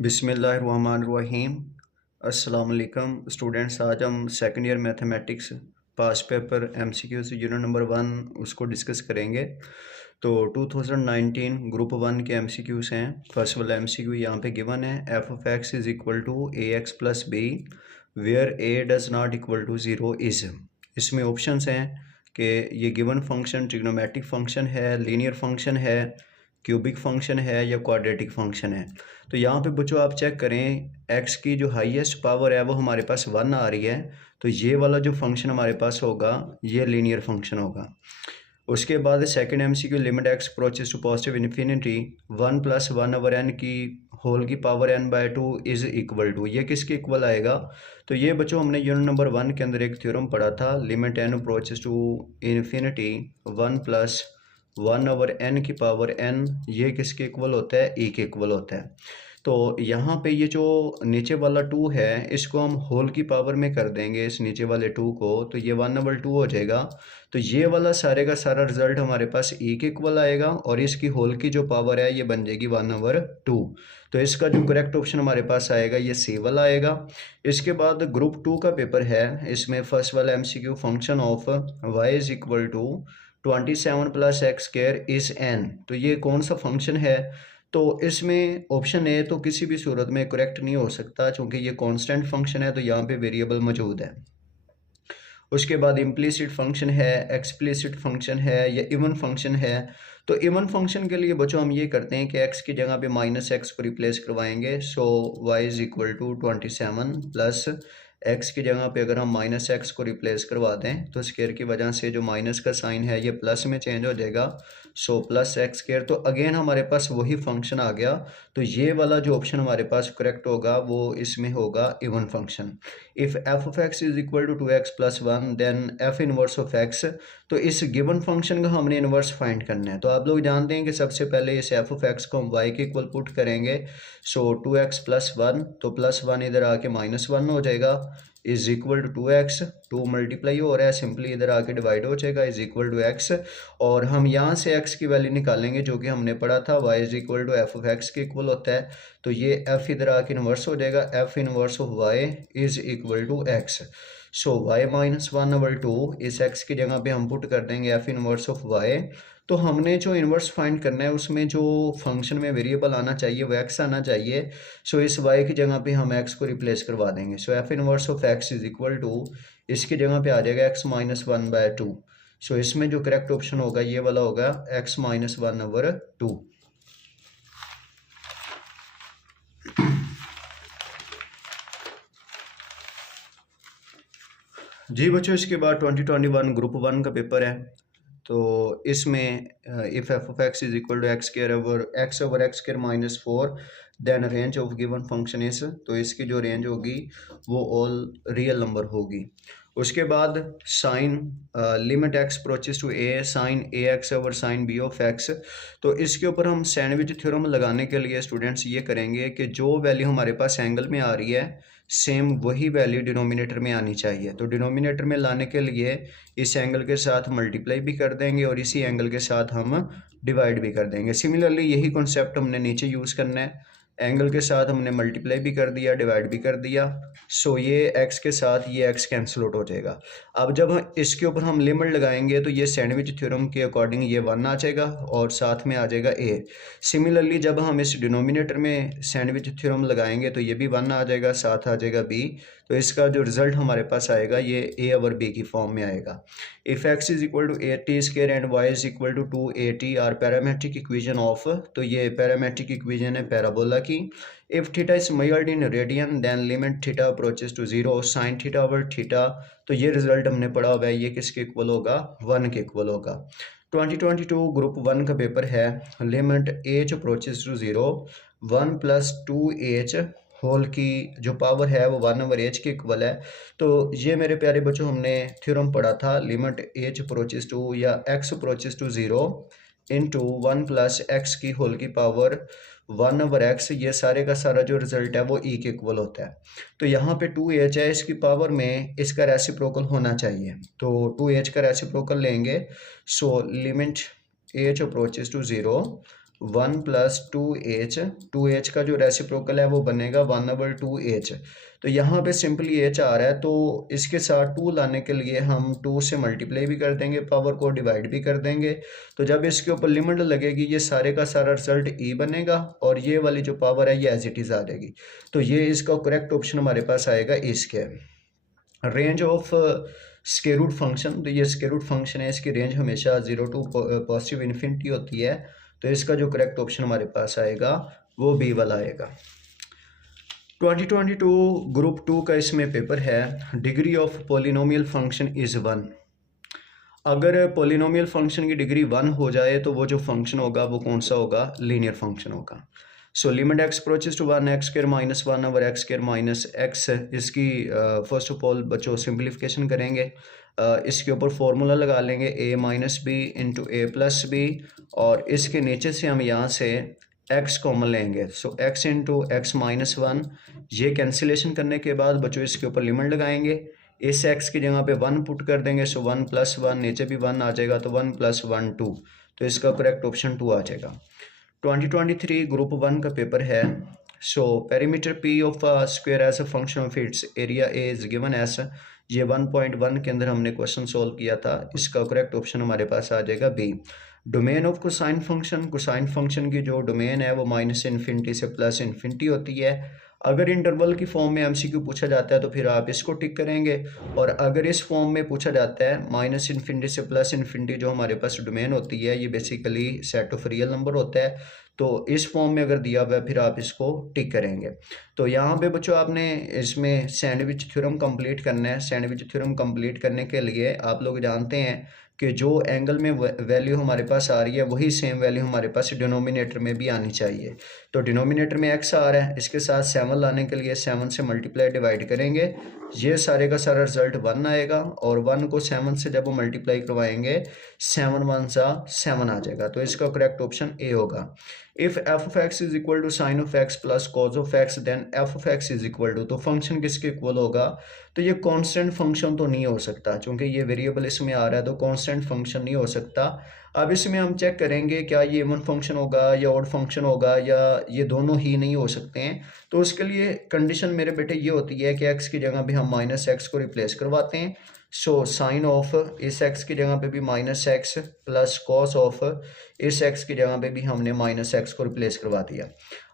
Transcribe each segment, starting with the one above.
बिस्मिल्लाहिर्रहमानिर्रहीम। अस्सलाम वालेकुम स्टूडेंट्स। आज हम सेकंड ईयर मैथमेटिक्स पास पेपर एमसीक्यू से यूनिट नंबर 1 उसको डिस्कस करेंगे। तो 2019 ग्रुप 1 के एमसीक्यूज हैं। फर्स्ट वाला एमसीक्यू यहाँ पे गिवन है, f of x is equal to a x plus b where a does not equal to zero is. इसमें ऑप्शंस हैं कि ये गिवन फंक्शन ट्रिग्नोमेट्रिक फंक्शन है, लीनियर फंक्शन है, क्यूबिक फंक्शन है या क्वाड्रेटिक फंक्शन है। तो यहाँ पे बच्चों आप चेक करें, x की जो हाईएस्ट पावर है वो हमारे पास 1 आ रही है, तो ये वाला जो फंक्शन हमारे पास होगा ये लीनियर फंक्शन होगा। उसके बाद second MCQ, limit x approaches to positive infinity 1 plus 1 over n की होल की power n/2 is equal to, ये किसके इक्वल आएगा? तो ये बच्चों हमने यूनिट नंबर 1 के अंदर एक थ्योरम पढ़ा था, limit n approaches to infinity 1 plus 1 over n की पावर n, ये किसके इक्वल होता है? e के इक्वल होता है। तो यहाँ पे ये जो नीचे वाला 2 है इसको हम होल की पावर में कर देंगे, इस नीचे वाले 2 को, तो ये 1/2 हो जाएगा। तो ये वाला सारे का सारा रिजल्ट हमारे पास e के इक्वल आएगा और इसकी होल की जो पावर है ये बन जाएगी 1/2। तो इसका जो करेक्ट ऑप्शन हमारे पास आएगा ये सी वाला आएगा। इसके बाद ग्रुप 2 का पेपर है, इसमें फर्स्ट वाला MCQ, function of y is equal to 27 plus x square is n। तो ये कौन सा फंक्शन है? तो इसमें ऑप्शन ए तो किसी भी सूरत में करेक्ट नहीं हो सकता, क्योंकि ये कांस्टेंट फंक्शन है तो यहाँ पे वेरिएबल मौजूद है। उसके बाद इम्प्लिसिट फंक्शन है, एक्सप्लिसिट फंक्शन है या इवन फंक्शन है। तो इवन फंक्शन के लिए बच्चों हम ये करते हैं कि x की जगह पे -x को रिप्लेस करवाएंगे। So y is equal to 27 plus x की जगह पे अगर हम -x को रिप्लेस करवा दें तो स्क्वायर की वजह से जो माइनस का साइन है ये प्लस में चेंज हो जाएगा। सो प्लस एक्स स्क्वायर, तो अगेन हमारे पास वही फंक्शन आ गया। तो ये वाला जो ऑप्शन हमारे पास करेक्ट होगा वो इसमें होगा even function. If f of x is equal to 2x plus 1 then f inverse of x. तो इस गिवन फंक्शन का हमने इनवर्स फाइंड करना है। तो आप लोग जानते हैं कि सबसे पहले इस एफ ऑफ एक्स को हम y के इक्वल पुट करेंगे। सो 2x प्लस 1, तो प्लस 1 इधर आके -1 हो जाएगा, is equal to 2x, 2 multiply हो रहा है, सिंपली इधर आके डिवाइड हो जाएगा, इज इक्वल टू x। और हम यहाँ से x की वैल्यू निकालेंगे जो कि हमने पढ़ा था, y is equal to f of x के इक्वल होता है। तो ये f इधर आके इनवर्स हो जाएगा, f inverse of y is equal to x। So y minus 1/2 is x की जगह पे हम पुट कर देंगे f इनवर्स ऑफ y। तो हमने जो इन्वर्स फाइंड करना है उसमें जो फंक्शन में वेरिएबल आना चाहिए वो x आना चाहिए। सो इस y की जगह पे हम x को रिप्लेस करवा देंगे। So f inverse of x is equal to, इसकी जगह पे आ जाएगा x माइनस 1/2। सो इसमें जो करेक्ट ऑप्शन होगा ये वाला होगा x माइनस 1/2। जी बच्चों, इसके बाद 2021 ग्रुप 1 का पेपर है। तो इसमें if f of x is equal to x square over x square minus 4 then range of given function is, तो इसकी जो रेंज होगी वो ऑल रियल नंबर होगी। उसके बाद sine limit x approaches to a sine a x over sine b of x. तो इसके ऊपर हम सैंडविच थ्योरम लगाने के लिए स्टूडेंट्स ये करेंगे कि जो वैल्यू हमारे पास एंगल में आ रही है सेम वही वैल्यू डिनोमिनेटर में आनी चाहिए। तो डिनोमिनेटर में लाने के लिए इस एंगल के साथ मल्टीप्लाई भी कर देंगे और इसी एंगल के साथ हम डिवाइड भी कर देंगे। सिमिलरली यही कॉन्सेप्ट हमने नीचे यूज़ करना है, एंगल के साथ हमने मल्टीप्लाई भी कर दिया, डिवाइड भी कर दिया। सो ये x के साथ ये x कैंसिल आउट हो जाएगा। अब जब इसके ऊपर हम लिमिट लगाएंगे तो ये सैंडविच थ्योरम के अकॉर्डिंग ये 1 आ जाएगा और साथ में आ जाएगा a। सिमिलरली जब हम इस डिनोमिनेटर में सैंडविच थ्योरम लगाएंगे तो ये भी 1 आ जाएगा, साथ आ जाएगा b। तो इसका जो रिजल्ट हमारे पास आएगा ये a ओवर b की फॉर्म में आएगा। If x is equal to 8t square and y is equal to 2at are parametric equation of, तो ये पैरामेट्रिक इक्वेशन है पैराबोला की। If theta is measured in radian then limit theta approaches to 0 sine theta over theta. तो ये result हमने पढ़ा हुआ है, ये किसके इक्वल होगा? 1 के इक्वल होगा। 2022 ग्रुप 1 का पेपर है, limit h approaches to 0 1 plus 2h whole की जो पावर है वो 1/h के इक्वल है। तो ये मेरे प्यारे बच्चों हमने थ्योरम पढ़ा था, लिमिट h अप्रोचेस टू या x approaches to 0 into 1 plus x की होल की पावर 1/x। ये सारे का सारा जो रिजल्ट है वो e के इक्वल होता है। तो यहाँ पे 2h है, इसकी पावर में इसका रेसिप्रोकल होना चाहिए, तो 2h का रेसिप्रोकल लेंगे। So limit h approaches to 0 1 plus 2h का जो रेसिप्रोकल है वो बनेगा 1/2h। तो यहाँ पे सिंपली h आ रहा है, तो इसके साथ 2 लाने के लिए हम 2 से मल्टीप्लाई भी कर देंगे, पावर को डिवाइड भी कर देंगे। तो जब इसके ऊपर लिमिट लगेगी ये सारे का सारा रिजल्ट e बनेगा और ये वाली जो पावर है ये एज इट इज़ आ जाएगी। तो ये इसका करेक्ट ऑप्शन हमारे पास आएगा e square. Range of square root function, तो ये स्क्वायर रूट फंक्शन है, इसकी रेंज हमेशा 0 टू पॉजिटिव इन्फिनिटी होती है। तो इसका जो करेक्ट ऑप्शन हमारे पास आएगा वो बी वाला आएगा। 2022 ग्रुप 2 का इसमें पेपर है। Degree of polynomial function is 1। अगर पॉलिनोमियल फंक्शन की डिग्री 1 हो जाए तो वो जो फंक्शन होगा वो कौन सा होगा, लीनियर फंक्शन होगा। So limit x approaches to 1 x square minus 1 over x square minus x. इसकी फर्स्ट ऑफ ऑल बच्चों सिंप्लीफिकेशन करेंगे। इसके ऊपर फॉर्मूला लगा लेंगे a minus b into a plus b, और इसके नीचे से हम यहाँ से x कॉमन लेंगे। सो x इंटू एक्स माइनस 1। ये कैंसिलेशन करने के बाद बच्चों इसके ऊपर लिमिट लगाएंगे, इस x की जगह पे 1 पुट कर देंगे। सो 1 प्लस 1, नीचे भी 1 आ जाएगा तो 1 प्लस 1 2। तो इसका करेक्ट ऑप्शन 2 आ जाएगा। 2023 ग्रुप 1 का पेपर है। So perimeter P of square as a function of its area a is given as, ये 1.1 के अंदर हमने क्वेश्चन सोल्व किया था। इसका करेक्ट ऑप्शन हमारे पास आ जाएगा b. Domain of cosine function, cosine function की जो डोमेन है वो माइनस इन्फिनिटी से प्लस इन्फिनिटी होती है। अगर इंटरवल की फॉर्म में एमसीक्यू पूछा जाता है तो फिर आप इसको टिक करेंगे, और अगर इस फॉर्म में पूछा जाता है माइनस इन्फिनिटी से प्लस इन्फिनिटी, जो हमारे पास डोमेन होती है ये basically set of real number होता है, तो इस फॉर्म में अगर दिया हुआ है फिर आप इसको टिक करेंगे। तो यहाँ पे बच्चों आपने इसमें सैंडविच थ्योरम कंप्लीट करना है। सैंडविच थ्योरम कंप्लीट करने के लिए आप लोग जानते हैं कि जो एंगल में वैल्यू हमारे पास आ रही है वही सेम वैल्यू हमारे पास डिनोमिनेटर में भी आनी चाहिए। तो डिनोमिनेटर में x आ रहा है, इसके साथ 7 लाने के लिए 7 से मल्टीप्लाई डिवाइड करेंगे, ये सारे का सारा रिजल्ट 1 आएगा, और 1 को 7 से जब वो मल्टीप्लाई करवाएंगे 7 1 सा 7 आ जाएगा। तो इसका करेक्ट ऑप्शन ए होगा। If f of x is equal to sine of x plus cos of x then f of x is equal to, तो फंक्शन किसके इक्वल होगा, तो ये कांस्टेंट फंक्शन तो नहीं हो सकता, क्योंकि ये वेरिएबल इसमें आ रहा है तो कांस्टेंट फंक्शन नहीं हो सकता। अब इसमें हम चेक करेंगे क्या ये इवन फंक्शन होगा या ऑड फंक्शन होगा, या ये दोनों ही नहीं हो सकते हैं। तो उसके लिए कंडीशन मेरे बेटे ये होती है कि x की जगह भी हम माइनस एक्स को रिप्लेस करवाते हैं। सो साइन ऑफ इस x की जगह पे भी minus x plus cos of इस x की जगह पे भी हमने माइनस एक्स को रिप्लेस करवा दिया।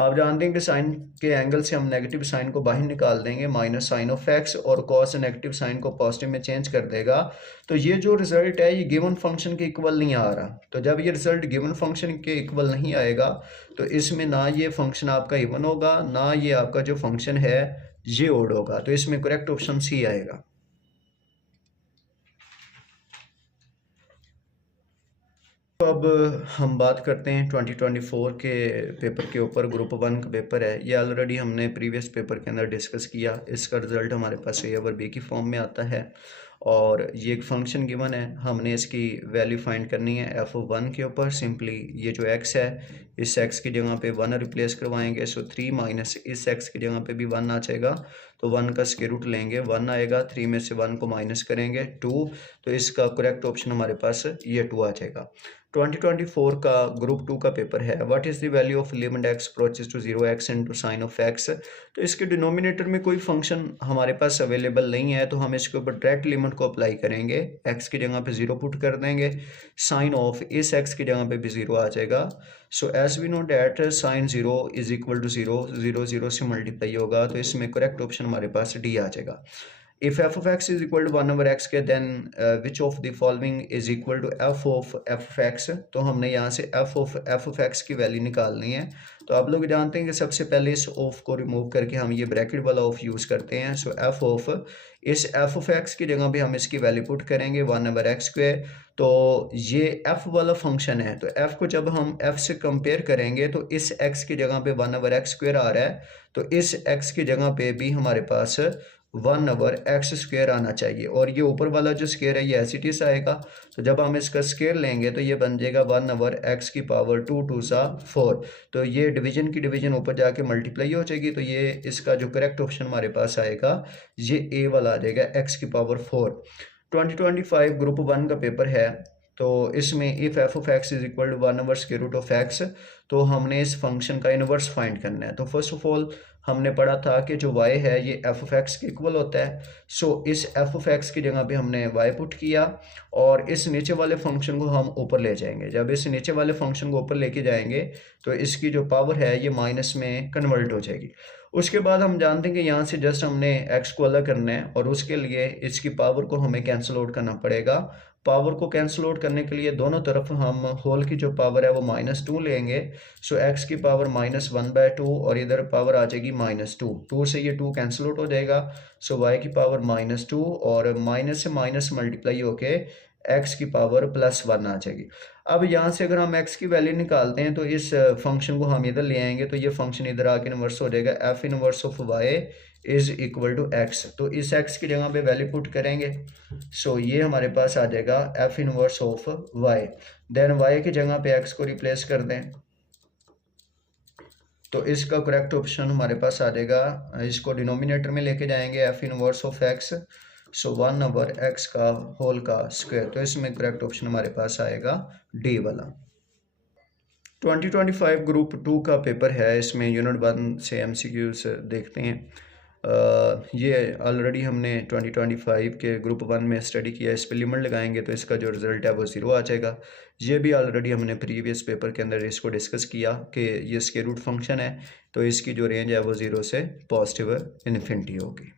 आप जानते हैं कि साइन के एंगल से हम नेगेटिव साइन को बाहर निकाल देंगे, माइनस साइन ऑफ एक्स, और कॉस नेगेटिव साइन को पॉजिटिव में चेंज कर देगा। तो ये जो रिजल्ट है ये गिवन फंक्शन के इक्वल नहीं आ रहा। तो जब ये रिजल्ट गिवन फंक्शन के इक्वल नहीं आएगा तो इसमें ना ये फंक्शन आपका इवन होगा, ना ये आपका जो फंक्शन है ये ओड होगा। तो इसमें करेक्ट ऑप्शन सी आएगा। तो अब हम बात करते हैं 2024 के पेपर के ऊपर। ग्रुप 1 का पेपर है, ये ऑलरेडी हमने प्रीवियस पेपर के अंदर डिस्कस किया। इसका रिजल्ट हमारे पास ए ओवर बी की फॉर्म में आता है, और ये एक फंक्शन गिवन है, हमने इसकी वैल्यू फाइंड करनी है एफ ऑफ 1 के ऊपर। सिंपली ये जो x है इस x की जगह पे 1 रिप्लेस करवाएंगे। सो 3 माइनस इस x की जगह पे भी 1 आ जाएगा, तो 1 का स्क्वायर रूट लेंगे, 1 आएगा, 3 में से 1 को माइनस करेंगे 2। तो इसका करेक्ट ऑप्शन हमारे पास ये 2 आ जाएगा। 2024 का ग्रुप 2 का पेपर है। What is the value of limit x approaches to 0x into sine of x। तो इसके डिनोमिनेटर में कोई फंक्शन हमारे पास अवेलेबल नहीं है, तो हम इसके ऊपर डायरेक्ट लिमिट को अप्लाई करेंगे। x की जगह पे 0 पुट कर देंगे, साइन ऑफ इस x की जगह पे भी 0 आ जाएगा। So as we know that sine 0 is equal to 0, 0 0 से मल्टीप्लाई होगा, तो इसमें करेक्ट ऑप्शन हमारे पास डी आ जाएगा। If f of x is equal to 1 over x के then which of the following is equal to f of x। तो हमने यहाँ से f of x की वैल्यू निकालनी है। तो आप लोग जानते हैं कि सबसे पहले इस ऑफ को रिमूव करके हम ये ब्रैकेट वाला ऑफ यूज़ करते हैं। सो f of इस f of x की जगह पे हम इसकी वैल्यू पुट करेंगे 1 over x स्क्वायर। तो ये f वाला फंक्शन है, तो f को जब हम f से कंपेयर करेंगे तो इस x की जगह पे 1 over x स्क्वायर आ रहा है, तो इस x की जगह पे भी हमारे पास 1 ओवर एक्स स्क्वायर आना चाहिए, और ये ऊपर वाला जो स्क्वायर है ये एज इट इज आएगा। तो जब हम इसका स्क्वायर लेंगे तो ये बन जाएगा 1 ओवर एक्स की पावर 2 2 सा 4। तो ये डिवीजन की डिवीजन ऊपर जाके मल्टीप्लाई हो जाएगी, तो ये इसका जो करेक्ट ऑप्शन हमारे पास आएगा ये ए वाला आ जाएगा, एक्स की पावर 4। 2025 ग्रुप 1 का पेपर है। तो इसमें if f of x is equal to 1/√x, तो हमने इस फंक्शन का इन्वर्स फाइंड करना है। तो फर्स्ट ऑफ ऑल हमने पढ़ा था कि जो y है ये एफ ऑफ एक्स के इक्वल होता है। सो इस एफ ऑफ एक्स की जगह पे हमने y पुट किया और इस नीचे वाले फंक्शन को हम ऊपर ले जाएंगे। जब इस नीचे वाले फंक्शन को ऊपर लेके जाएंगे तो इसकी जो पावर है ये माइनस में कन्वर्ट हो जाएगी। उसके बाद हम जानते हैं कि यहाँ से जस्ट हमने x को अलग करना है और उसके लिए इसकी पावर को हमें कैंसिल आउट करना पड़ेगा। पावर को कैंसिल आउट करने के लिए दोनों तरफ हम होल की जो पावर है वो -2 लेंगे। सो x की पावर -1/2 और इधर पावर आ जाएगी -2। 2 से ये 2 कैंसिल आउट हो जाएगा। सो y की पावर -2 और माइनस से माइनस मल्टीप्लाई होके x की पावर +1 आ जाएगी। अब यहाँ से अगर हम x की वैल्यू निकालते हैं तो इस फंक्शन को हम इधर ले आएंगे तो ये फंक्शन इधर आके इन्वर्स हो जाएगा। F inverse of y is equal to x। तो इस x की जगह पे वैल्यू पुट करेंगे। सो ये हमारे पास आ जाएगा f inverse of y। Then y की जगह पे x को रिप्लेस कर दें तो इसका करेक्ट ऑप्शन हमारे पास आ जाएगा, इसको डिनोमिनेटर में लेके जाएंगे F inverse of x। So 1/x का होल का स्क्वायर। तो इसमें करेक्ट ऑप्शन हमारे पास आएगा डी वाला। 2025 ग्रुप 2 का पेपर है। इसमें यूनिट 1 से MCQs देखते हैं। ये ऑलरेडी हमने 2025 के ग्रुप 1 में स्टडी किया। इस पर लिमिट लगाएंगे तो इसका जो रिज़ल्ट है वो 0 आ जाएगा। ये भी ऑलरेडी हमने प्रीवियस पेपर के अंदर इसको डिस्कस किया कि ये स्क्वायर रूट फंक्शन है तो इसकी जो रेंज है वो 0 से पॉजिटिव इन्फिनिटी होगी।